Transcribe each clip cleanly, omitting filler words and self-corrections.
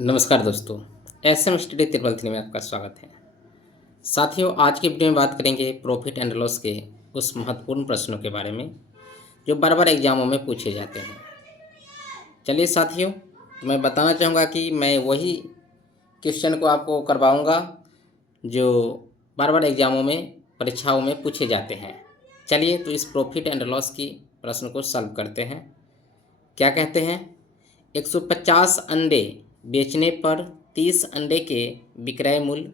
नमस्कार दोस्तों, SM study triple three में आपका स्वागत है। साथियों, आज की वीडियो में बात करेंगे प्रॉफिट एंड लॉस के उस महत्वपूर्ण प्रश्नों के बारे में जो बार बार एग्जामों में पूछे जाते हैं। चलिए साथियों, मैं बताना चाहूँगा कि मैं वही क्वेश्चन को आपको करवाऊँगा जो बार बार एग्जामों में परीक्षाओं में पूछे जाते हैं। चलिए तो इस प्रॉफिट एंड लॉस की प्रश्न को सॉल्व करते हैं। क्या कहते हैं? 150 अंडे बेचने पर 30 अंडे के विक्रय मूल्य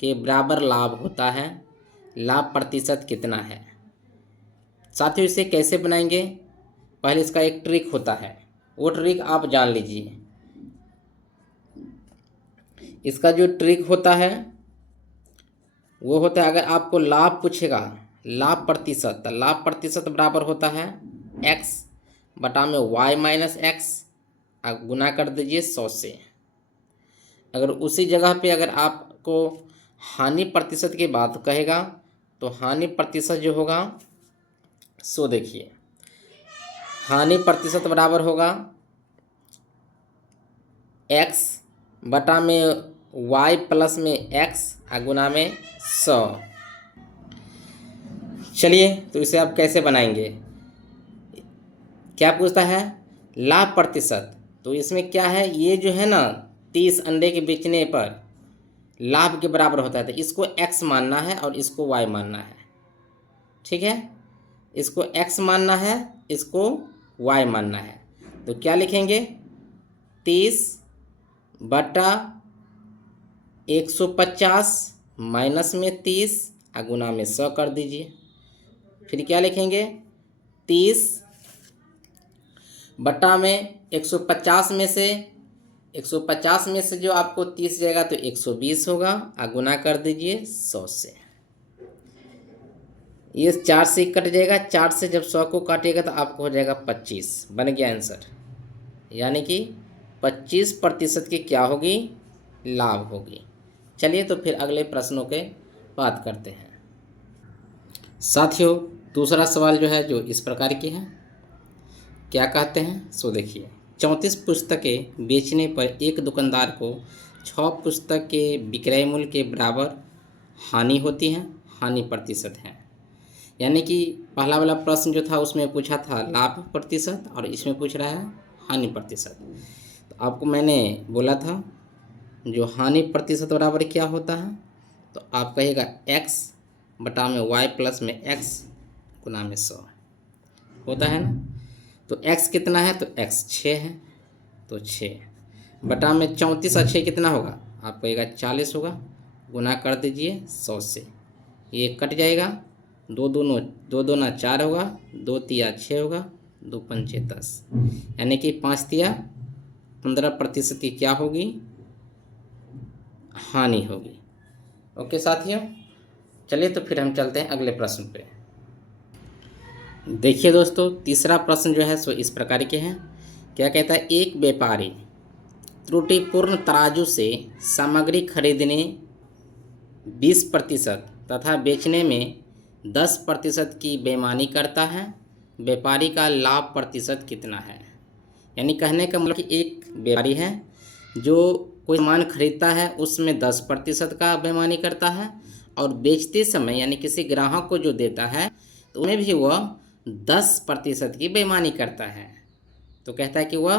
के बराबर लाभ होता है। लाभ प्रतिशत कितना है? साथियों, इसे कैसे बनाएंगे? पहले इसका एक ट्रिक होता है, वो ट्रिक आप जान लीजिए। इसका जो ट्रिक होता है वो होता है, अगर आपको लाभ पूछेगा, लाभ प्रतिशत, तो लाभ प्रतिशत बराबर होता है x बटा में y माइनस एक्स, गुना कर दीजिए 100 से। अगर उसी जगह पे अगर आपको हानि प्रतिशत की बात कहेगा तो हानि प्रतिशत जो होगा सो देखिए, हानि प्रतिशत बराबर होगा x बटा में y प्लस में x गुना में 100। चलिए तो इसे आप कैसे बनाएंगे? क्या पूछता है? लाभ प्रतिशत। तो इसमें क्या है, ये जो है ना 30 अंडे के बेचने पर लाभ के बराबर होता है, तो इसको x मानना है और इसको y मानना है। ठीक है, इसको x मानना है, इसको y मानना है। तो क्या लिखेंगे? 30 बटा 150 माइनस में 30 गुना में 100 कर दीजिए। फिर क्या लिखेंगे? 30 बटा में 150 में से जो आपको 30 जाएगा तो 120 होगा, गुना कर दीजिए 100 से। ये 4 से कट जाएगा, 4 से जब 100 को काटिएगा तो आपको हो जाएगा 25। बन गया आंसर। यानी कि 25% की क्या होगी? लाभ होगी। चलिए तो फिर अगले प्रश्नों के बात करते हैं। साथियों, दूसरा सवाल जो है जो इस प्रकार की है। क्या कहते हैं सो देखिए, 34 पुस्तकें बेचने पर एक दुकानदार को 6 पुस्तक के विक्रय मूल्य के बराबर हानि होती है। हानि प्रतिशत है। यानी कि पहला वाला प्रश्न जो था उसमें पूछा था लाभ प्रतिशत और इसमें पूछ रहा है हानि प्रतिशत। तो आपको मैंने बोला था जो हानि प्रतिशत बराबर क्या होता है, तो आप कहिएगा x बटा में y प्लस में x गुना में 100 होता है ना। तो x कितना है? तो x 6 है, तो 6 बटा में 34 और 6 कितना होगा? आप कहिएगा 40 होगा, गुना कर दीजिए 100 से। ये कट जाएगा, दो दूना 4 होगा, 2 तिया 6 होगा, 2 पंचे 10, यानी कि 5 तिया 15% की क्या होगी? हानि होगी। ओके साथियों, चलिए तो फिर हम चलते हैं अगले प्रश्न पे। देखिए दोस्तों, तीसरा प्रश्न जो है सो इस प्रकार के हैं। क्या कहता है? एक व्यापारी त्रुटिपूर्ण तराजू से सामग्री खरीदने 20% तथा बेचने में 10% की बेईमानी करता है। व्यापारी का लाभ प्रतिशत कितना है? यानी कहने का मतलब कि एक व्यापारी है जो कोई सामान खरीदता है उसमें 10% का बेईमानी करता है, और बेचते समय यानी किसी ग्राहक को जो देता है तो उन्हें भी वह 10% की बेईमानी करता है। तो कहता है कि वह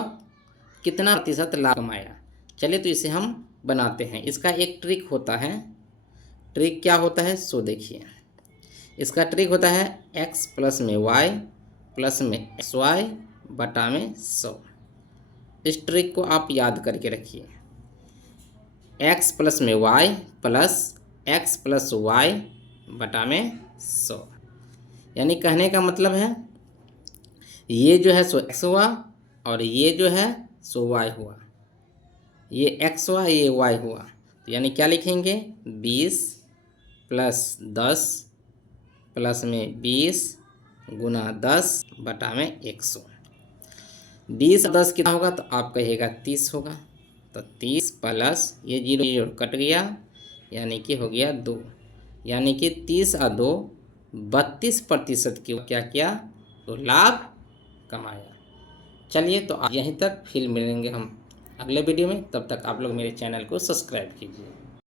कितना प्रतिशत लाभ कमाया। चलिए तो इसे हम बनाते हैं। इसका एक ट्रिक होता है। ट्रिक क्या होता है सो देखिए, इसका ट्रिक होता है x प्लस में y प्लस में xy बटा में 100। इस ट्रिक को आप याद करके रखिए। x प्लस में y plus x plus y बटा में 100। यानी कहने का मतलब है ये जो है सो x हुआ और ये जो है सो y हुआ। ये x हुआ, ये y हुआ। तो यानी क्या लिखेंगे? 20 प्लस 10 प्लस में 20 गुना 10 बटा में 100। 20 10 कितना होगा? तो आप कहिएगा 30 होगा। तो 30 प्लस ये 0 कट गया, यानी कि हो गया 2। यानी कि 30 और 2 32% की क्या किया? तो लाभ कमाया। चलिए तो यहीं तक, फिर मिलेंगे हम अगले वीडियो में। तब तक आप लोग मेरे चैनल को सब्सक्राइब कीजिए।